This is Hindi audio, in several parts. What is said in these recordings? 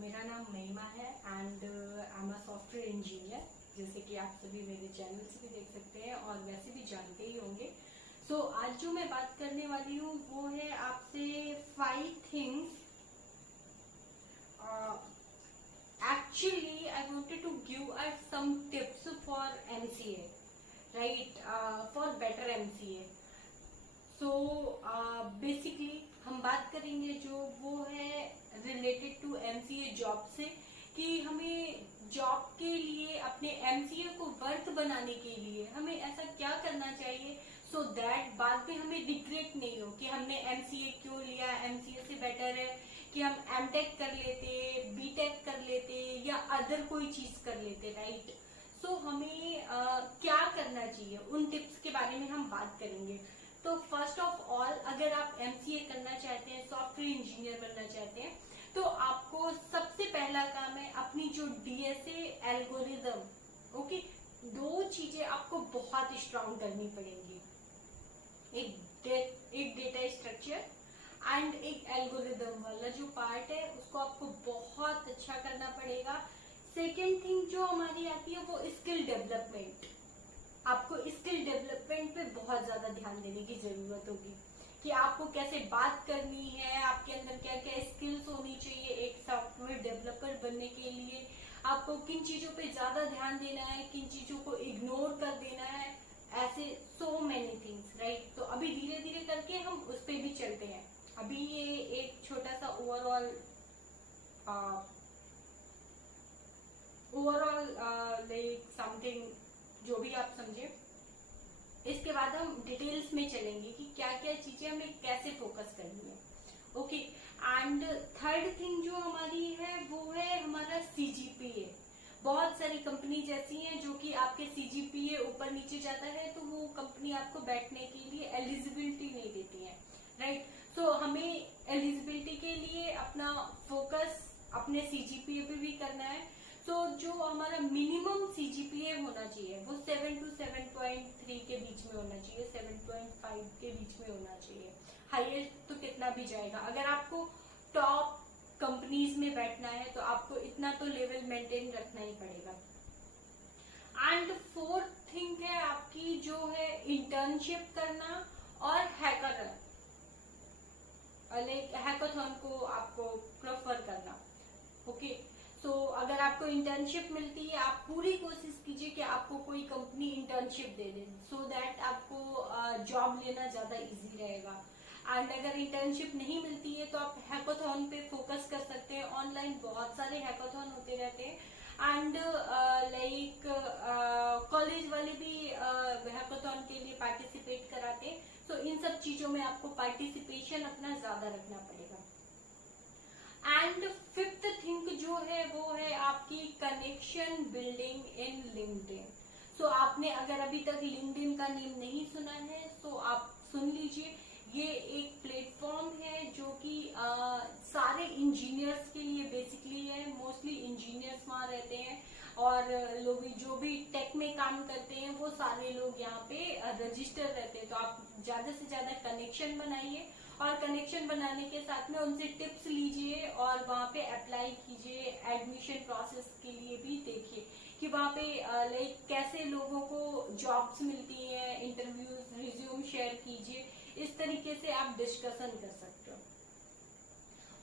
मेरा नाम महिमा है and I am a software engineer, जैसे कि आप सभी मेरे चैनल से भी देख सकते हैं और वैसे भी जानते ही होंगे। सो आज जो मैं बात करने वाली हूँ वो है आपसे 5 things actually I wanted to give us some tips for MCA, right? For better MCA. So basically हम बात करेंगे जो वो है रिलेटेड टू एमसीए जॉब से, कि हमें जॉब के लिए अपने एमसीए को वर्थ बनाने के लिए हमें ऐसा क्या करना चाहिए सो दैट बाद में हमें रिग्रेट नहीं हो कि हमने एमसीए क्यों लिया। एमसीए से बेटर है कि हम एमटेक कर लेते, बीटेक कर लेते या अदर कोई चीज कर लेते, राइट? सो हमें क्या करना चाहिए, उन टिप्स के बारे में हम बात करेंगे। तो फर्स्ट ऑफ ऑल, अगर आप एमसीए करना चाहते हैं, सॉफ्टवेयर इंजीनियर बनना चाहते हैं, तो आपको सबसे पहला काम है अपनी जो डीएसए एल्गोरिदम, ओके, 2 चीजें आपको बहुत स्ट्रांग करनी पड़ेंगी। एक डेटा स्ट्रक्चर एंड एक एल्गोरिदम वाला जो पार्ट है उसको आपको बहुत अच्छा करना पड़ेगा। सेकेंड थिंग जो हमारी आती है वो स्किल डेवलपमेंट। आपको स्किल डेवलपमेंट पे बहुत ज्यादा ध्यान देने की जरूरत होगी कि आपको कैसे बात करनी है, आपके अंदर क्या क्या स्किल्स होनी चाहिए एक सॉफ्टवेयर डेवलपर बनने के लिए, आपको किन चीजों पे ज्यादा ध्यान देना है, किन चीजों को इग्नोर कर देना है, ऐसे सो मेनी थिंग्स, राइट? तो अभी धीरे धीरे करके हम उस पे भी चलते हैं। अभी ये एक छोटा सा ओवरऑल लाइक समथिंग जो भी आप समझे। इसके बाद हम डिटेल्स में चलेंगे कि क्या क्या चीजें हमें कैसे फोकस करनी है, ओके। एंड थर्ड थिंग जो हमारी है वो है हमारा सीजीपीए। बहुत सारी कंपनीज ऐसी हैं जो कि आपके सीजीपीए ऊपर नीचे जाता है तो वो कंपनी आपको बैठने के लिए एलिजिबिलिटी नहीं देती है, राइट? सो हमें एलिजिबिलिटी के लिए अपना फोकस अपने सीजीपीए पे भी करना है। तो जो हमारा मिनिमम सीजीपीए होना चाहिए वो 7 to 7.3 के बीच में होना चाहिए, 7.5 के बीच में होना चाहिए। हाईएस्ट तो कितना भी जाएगा, अगर आपको टॉप कंपनीज में बैठना है तो आपको इतना तो लेवल मेंटेन रखना ही पड़ेगा। एंड फोर्थ थिंग है आपकी जो है इंटर्नशिप करना और हैकाथॉन को आपको प्रेफर करना, ओके। सो अगर आपको इंटर्नशिप मिलती है आप पूरी कोशिश कीजिए कि आपको कोई company internship they they so that आपको जॉब लेना ज्यादा इजी रहेगा। एंड अगर इंटर्नशिप नहीं मिलती है तो आप हैकाथॉन पे फोकस कर सकते हैं। ऑनलाइन बहुत सारे हैकाथॉन होते रहते हैं एंड लाइक कॉलेज वाले भी हैकाथॉन के लिए पार्टिसिपेट कराते हैं। तो इन सब चीजों में आपको पार्टिसिपेशन अपना ज्यादा रखना पड़ेगा। एंड फिफ्थ थिंग जो है वो है आपकी कनेक्शन बिल्डिंग इन लिंक्डइन। सो आपने अगर अभी तक लिंक्डइन का नेम नहीं सुना है तो आप सुन लीजिए। ये एक प्लेटफॉर्म है जो कि सारे इंजीनियर्स के लिए बेसिकली है। मोस्टली इंजीनियर्स वहां रहते हैं और लोग जो भी टेक में काम करते हैं वो सारे लोग यहाँ पे रजिस्टर रहते हैं। तो आप ज्यादा से ज्यादा कनेक्शन बनाइए और कनेक्शन बनाने के साथ में उनसे टिप्स लीजिए और वहां पे अप्लाई कीजिए। एडमिशन प्रोसेस के लिए भी देखिए कि वहां पे लाइक कैसे लोगों को जॉब्स मिलती हैं, इंटरव्यूज, रिज्यूम शेयर कीजिए। इस तरीके से आप डिस्कशन कर सकते हो,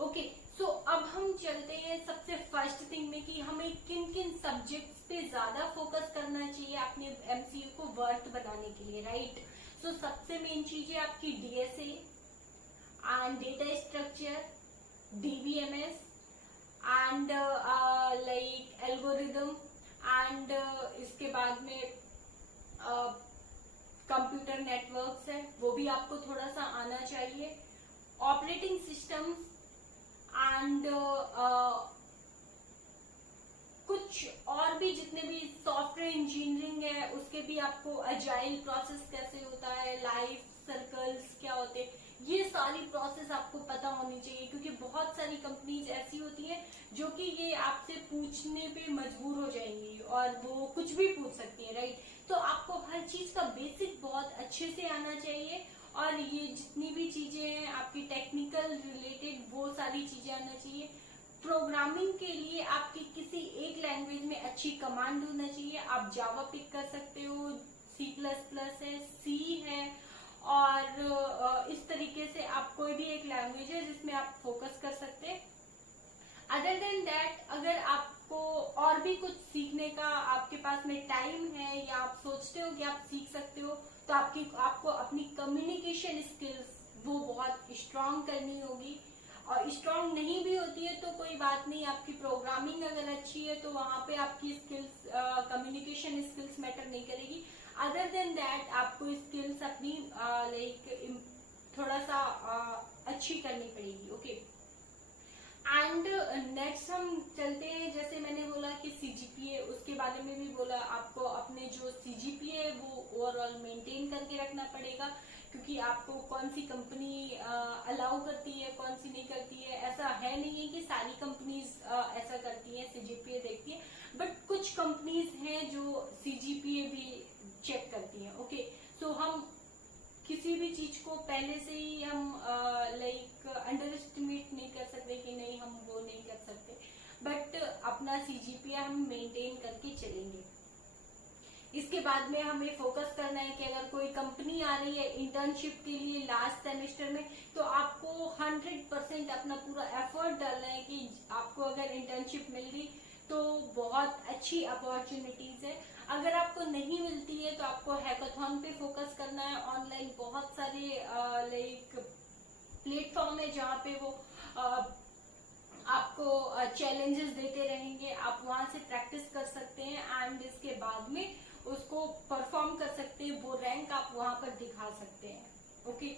ओके। सो अब हम चलते हैं सबसे फर्स्ट थिंग में कि हमें किन किन सब्जेक्ट्स पे ज्यादा फोकस करना चाहिए अपने एमसीए को वर्थ बनाने के लिए, राइट? सो सबसे मेन चीज है आपकी DSA and data structure, DBMS and like algorithm and इसके बाद में कंप्यूटर नेटवर्क्स है वो भी आपको थोड़ा सा आना चाहिए। ऑपरेटिंग सिस्टम्स एंड कुछ और भी जितने भी सॉफ्टवेयर इंजीनियरिंग है उसके भी आपको अजाइल प्रोसेस कैसे होता है, लाइफ सर्कल्स क्या होते हैं, ये सारी प्रोसेस आपको पता होनी चाहिए। क्योंकि बहुत सारी कंपनीज ऐसी होती हैं जो कि ये आपसे पूछने पे मजबूर हो जाएंगी और वो कुछ भी पूछ सकती है, राइट? तो आपको हर चीज का बेसिक बहुत अच्छे से आना चाहिए और ये जितनी भी चीजें हैं आपकी टेक्निकल रिलेटेड वो सारी चीजें आना चाहिए। प्रोग्रामिंग के लिए आपकी किसी एक लैंग्वेज में अच्छी कमांड होना चाहिए। आप जावा पिक कर सकते हो, C++ है, सी है, और इस तरीके से आप कोई भी एक लैंग्वेज है जिसमें आप फोकस कर सकते हैं। अदर देन दैट, अगर आपको और भी कुछ सीखने का आपके पास में टाइम है या आप सोचते हो कि आप सीख सकते हो, तो आपको अपनी कम्युनिकेशन स्किल्स वो बहुत स्ट्रांग करनी होगी। और स्ट्रांग नहीं भी होती है तो कोई बात नहीं, आपकी प्रोग्रामिंग अगर अच्छी है तो वहां पे आपकी स्किल्स, कम्युनिकेशन स्किल्स मैटर नहीं करेगी। अदर देन दैट आपको स्किल्स अपनी लाइक थोड़ा सा अच्छी करनी पड़ेगी। ओके, एंड नेक्स्ट हम चलते हैं, जैसे मैंने बोला कि सीजीपीए, उसके बारे में भी बोला, आपको अपने जो सीजीपीए है वो ओवरऑल मेंटेन करके रखना पड़ेगा, क्योंकि आपको कौन सी कंपनी अलाउ करती है, कौन सी नहीं करती है। ऐसा है नहीं है कि सारी कंपनीज ऐसा करती है, सीजीपीए देखती है, बट कुछ कंपनीज हैं जो सीजीपीए भी चेक करती हैं। ओके, सो हम किसी भी चीज को पहले से ही हम लाइक अंडर एस्टिमेट नहीं कर सकते कि नहीं हम वो नहीं कर सकते, बट अपना सीजीपीए हम मेंटेन करके चलेंगे। इसके बाद में हमें फोकस करना है कि अगर कोई कंपनी आ रही है इंटर्नशिप के लिए लास्ट सेमेस्टर में, तो आपको 100% अपना पूरा एफर्ट डालना है कि आपको अगर इंटर्नशिप मिल गई तो बहुत अच्छी अपॉर्चुनिटीज है। अगर आपको नहीं मिलती है तो आपको हैकाथॉन पे फोकस करना है। ऑनलाइन बहुत सारे लाइक प्लेटफॉर्म है जहाँ पे वो आपको चैलेंजेस देते रहेंगे, आप वहां से प्रैक्टिस कर सकते हैं एंड इसके बाद में उसको परफॉर्म कर सकते हैं, वो रैंक आप वहां पर दिखा सकते हैं। ओके,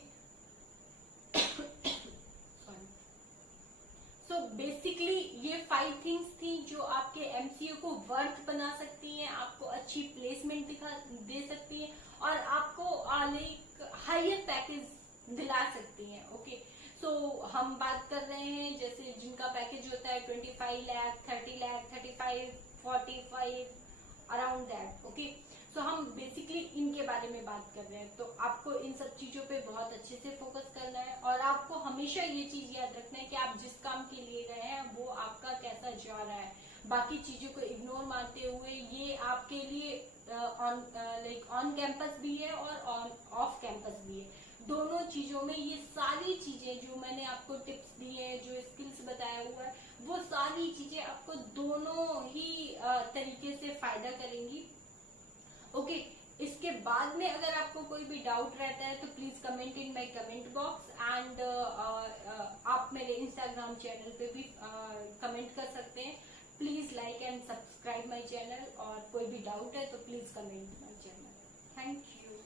सो बेसिकली ये 5 थिंग्स थी जो आपके एमसीए को वर्थ बना सकती हैं, आपको अच्छी प्लेसमेंट दे सकती है और आपको लाइक हायर पैकेज दिला सकती हैं। ओके, सो हम बात कर रहे हैं जैसे जिनका पैकेज होता है 25 lakh, 30 lakh, 35, 45 around that. Okay, so हम बेसिकली इनके बारे में बात कर रहे हैं। तो आपको इन सब चीजों पे बहुत अच्छे से फोकस करना है और आपको हमेशा ये चीज याद रखना है कि आप जिस काम के लिए गए हैं वो आपका कैसा जा रहा है। बाकी चीजों को इग्नोर मारते हुए ये आपके लिए ऑन कैंपस भी है और ऑफ कैंपस भी है। दोनों चीजों में ये सारी चीजें जो मैंने आपको टिप्स दिए हैं, जो स्किल्स बताया हुआ है, वो सारी चीजें आपको दोनों ही तरीके से फायदा करेंगी। ओके, इसके बाद में अगर आपको कोई भी डाउट रहता है तो please comment in my comment box and आप मेरे इंस्टाग्राम चैनल पे भी कमेंट कर सकते हैं। Please like and subscribe my channel और कोई भी डाउट है तो please comment my channel. Thank you.